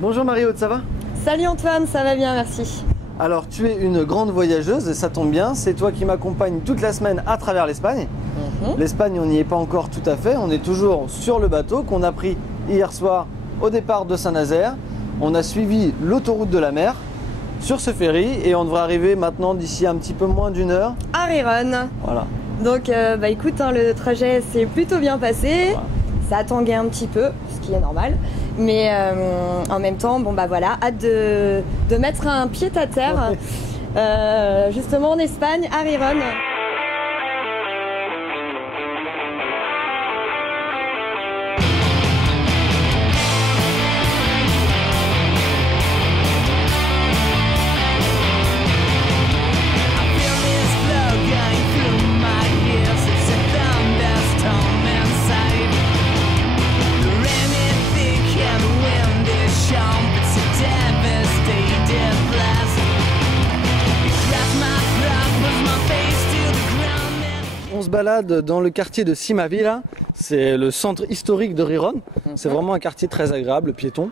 Bonjour Marie-Aude, ça va? Salut Antoine, ça va bien, merci. Alors tu es une grande voyageuse et ça tombe bien, c'est toi qui m'accompagne toute la semaine à travers l'Espagne. L'Espagne, on n'y est pas encore tout à fait, on est toujours sur le bateau qu'on a pris hier soir au départ de Saint-Nazaire. On a suivi l'autoroute de la mer sur ce ferry et on devrait arriver maintenant d'ici un petit peu moins d'une heure. À Riron. Voilà. Donc écoute, le trajet s'est plutôt bien passé. Voilà. Ça a tangué un petit peu, ce qui est normal. Mais en même temps, hâte de mettre un pied à terre, justement en Espagne, à Riron. On se balade dans le quartier de Cimavilla, c'est le centre historique de Riron. C'est vraiment un quartier très agréable, piéton.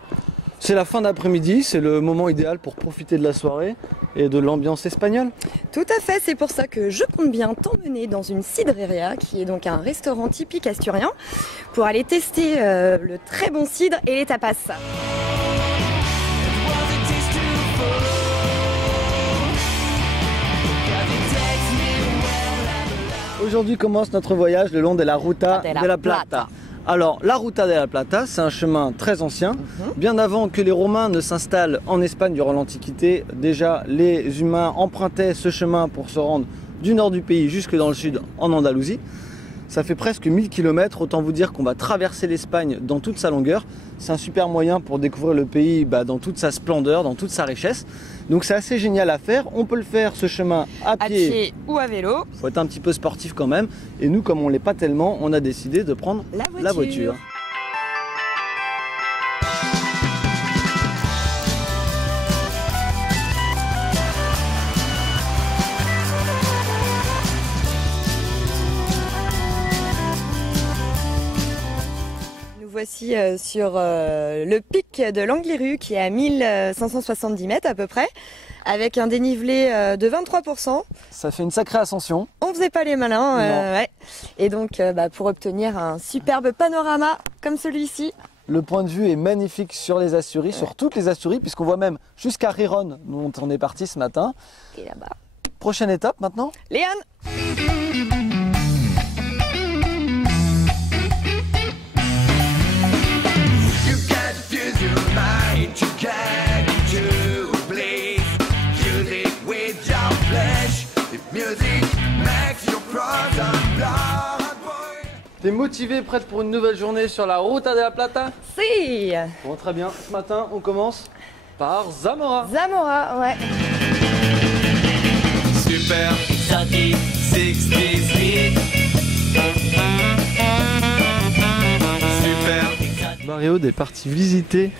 C'est la fin d'après-midi, c'est le moment idéal pour profiter de la soirée et de l'ambiance espagnole. Tout à fait, c'est pour ça que je compte bien t'emmener dans une cidreria, qui est donc un restaurant typique asturien, pour aller tester le très bon cidre et les tapas. Aujourd'hui commence notre voyage le long de la Ruta de la Plata. Alors, la Ruta de la Plata, c'est un chemin très ancien. Bien avant que les Romains ne s'installent en Espagne durant l'Antiquité, déjà les humains empruntaient ce chemin pour se rendre du nord du pays jusque dans le sud, en Andalousie. Ça fait presque 1000 km, autant vous dire qu'on va traverser l'Espagne dans toute sa longueur. C'est un super moyen pour découvrir le pays dans toute sa splendeur, dans toute sa richesse. Donc c'est assez génial à faire. On peut le faire ce chemin à pied ou à vélo. Il faut être un petit peu sportif quand même. Et nous, comme on ne l'est pas tellement, on a décidé de prendre la voiture. Voici sur le pic de l'Angliru qui est à 1570 mètres à peu près, avec un dénivelé de 23%. Ça fait une sacrée ascension. On faisait pas les malins, ouais. Et donc pour obtenir un superbe panorama comme celui-ci. Le point de vue est magnifique sur les Asturies, sur toutes les Asturies, puisqu'on voit même jusqu'à Riron, dont on est parti ce matin. Et là-bas. Prochaine étape maintenant, Léon. T'es motivée, prête pour une nouvelle journée sur la Ruta de la Plata? Si. Bon, très bien. Ce matin, on commence par Zamora. Zamora, ouais. Super exotique, 60s hit. Super exotique. Marie-Aude est partie visiter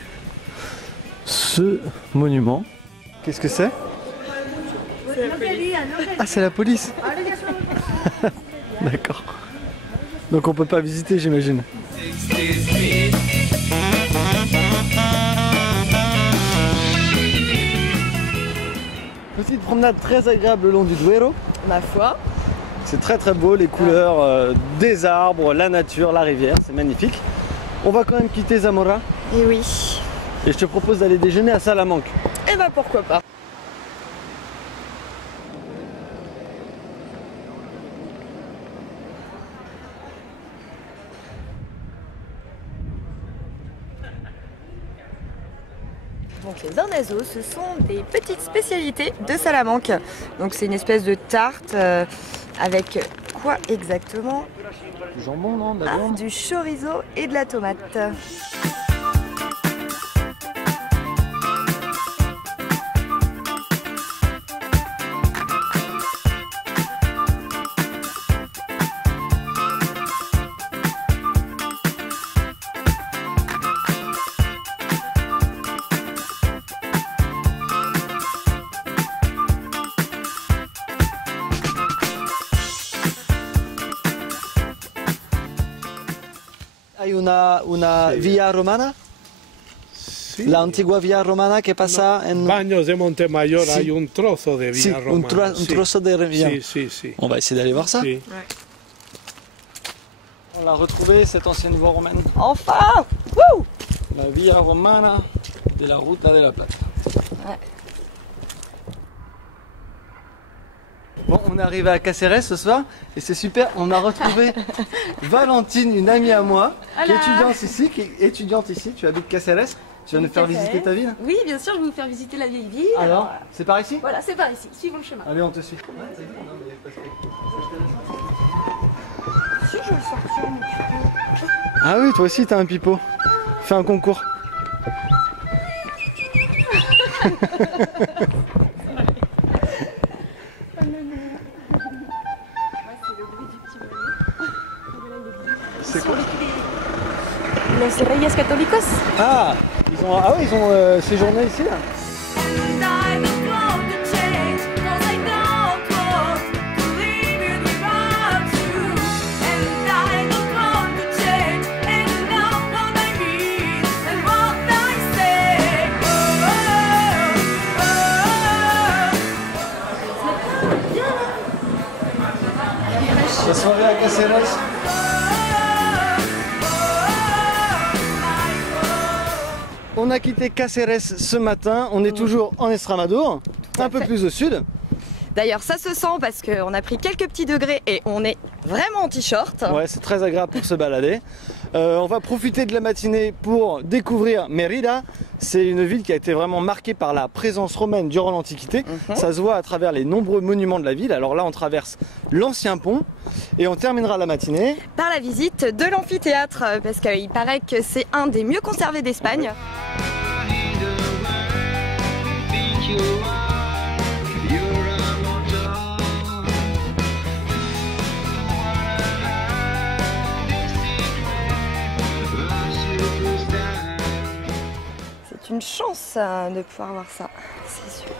ce monument. Qu'est-ce que c'est? Ah, c'est la police. D'accord. Donc on peut pas visiter, j'imagine. Petite promenade très agréable le long du Duero. Ma foi. C'est très très beau, les couleurs des arbres, la nature, la rivière, c'est magnifique. On va quand même quitter Zamora. Et oui. Et je te propose d'aller déjeuner à Salamanque. Et pourquoi pas. Donc les hornazos, ce sont des petites spécialités de Salamanque. Donc c'est une espèce de tarte avec quoi exactement? Du jambon, non? De la viande? Du chorizo et de la tomate. Hay una vía romana. La antigua Via Romana que pasa en... Baños de Montemayor, hay un trozo de Sí, Villa Romana. un trozo de Via. Sí. On va essayer d'aller voir ça. Sí. On l'a retrouvé, cette ancienne voie romaine. Enfin! Wouh! La Via Romana de la Ruta de la Plata. Ouais. Bon, on est arrivé à Cáceres ce soir et c'est super, on a retrouvé Valentine, une amie à moi, qui est étudiante ici, tu habites Cáceres, tu vas nous faire visiter ta ville? Oui, bien sûr, je vais vous faire visiter la vieille ville. Alors, c'est par ici? Voilà, c'est par ici, suivons le chemin. Allez, on te suit. Si, je vais le sortir, mais tu peux. Ah oui, toi aussi t'as un pipeau. Fais un concours. C'est quoi? Los Reyes Católicos. Ah, ils ont séjourné ici là. La soirée à Cáceres. On a quitté Cáceres ce matin, on est toujours en Estremadure, un peu plus au sud. D'ailleurs, ça se sent parce qu'on a pris quelques petits degrés et on est vraiment en t-shirt. Ouais, c'est très agréable pour se balader. On va profiter de la matinée pour découvrir Mérida. C'est une ville qui a été vraiment marquée par la présence romaine durant l'Antiquité. Ça se voit à travers les nombreux monuments de la ville. Alors là, on traverse l'ancien pont et on terminera la matinée Par la visite de l'amphithéâtre, parce qu'il paraît que c'est un des mieux conservés d'Espagne. C'est une chance de pouvoir voir ça, c'est sûr.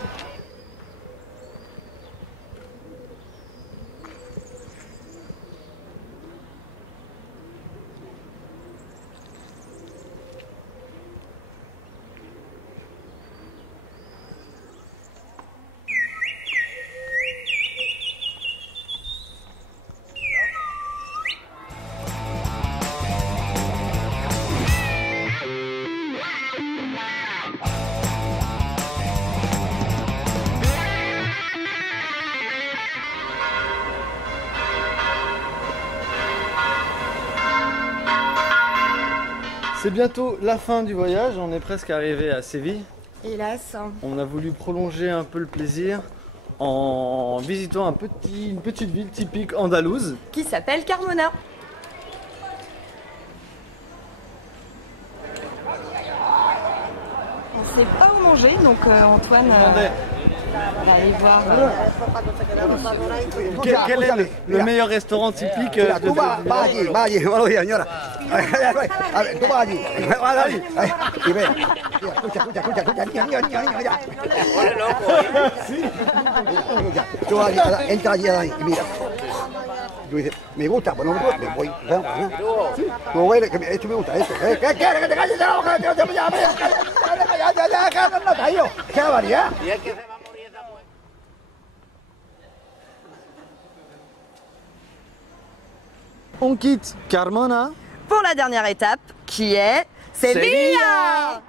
C'est bientôt la fin du voyage, on est presque arrivé à Séville. Hélas. On a voulu prolonger un peu le plaisir en visitant une petite ville typique andalouse. Qui s'appelle Carmona. On sait pas où manger, donc Antoine va aller voir. Quel est le meilleur restaurant typique de Tú vas allí, buenos días, señora. A ver, tú vas allí, y ve. Mira, escucha, niño, mira. Mira, tú vas allí, entra allí, y mira. Tú dices, me gusta, pues no me gusta, me voy. No, güey, esto me gusta, esto. ¿Qué quieres que te calles la boca? Ya, no te ha ido. ¿Qué variedad? On quitte Carmona Pour la dernière étape, qui est Sevilla.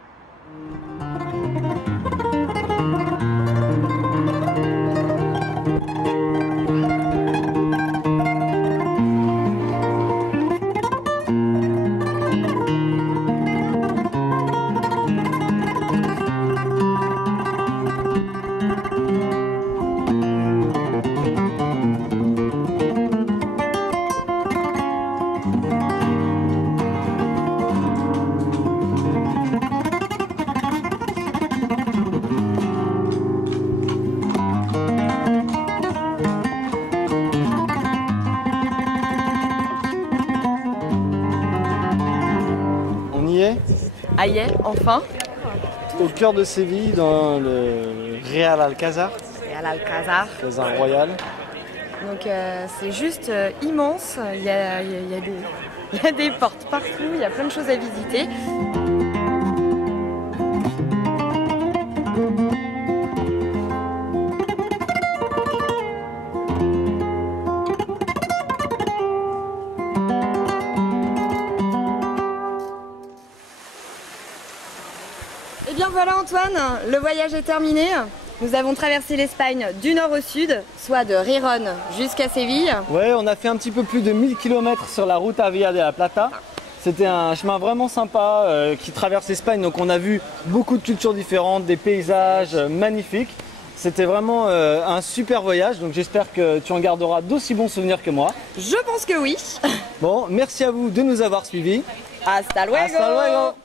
Aïe, enfin. Au cœur de Séville, dans le Real Alcázar. Real Alcázar. Alcázar Royal. Donc c'est juste immense, il y a des portes partout, il y a plein de choses à visiter. voilà Antoine, le voyage est terminé. Nous avons traversé l'Espagne du nord au sud, soit de Riron jusqu'à Séville. Ouais, on a fait un petit peu plus de 1000 km sur la Ruta Via de la Plata. C'était un chemin vraiment sympa qui traverse l'Espagne, donc on a vu beaucoup de cultures différentes, des paysages magnifiques. C'était vraiment un super voyage, donc j'espère que tu en garderas d'aussi bons souvenirs que moi. Je pense que oui. Bon, merci à vous de nous avoir suivis. Hasta luego. Hasta luego.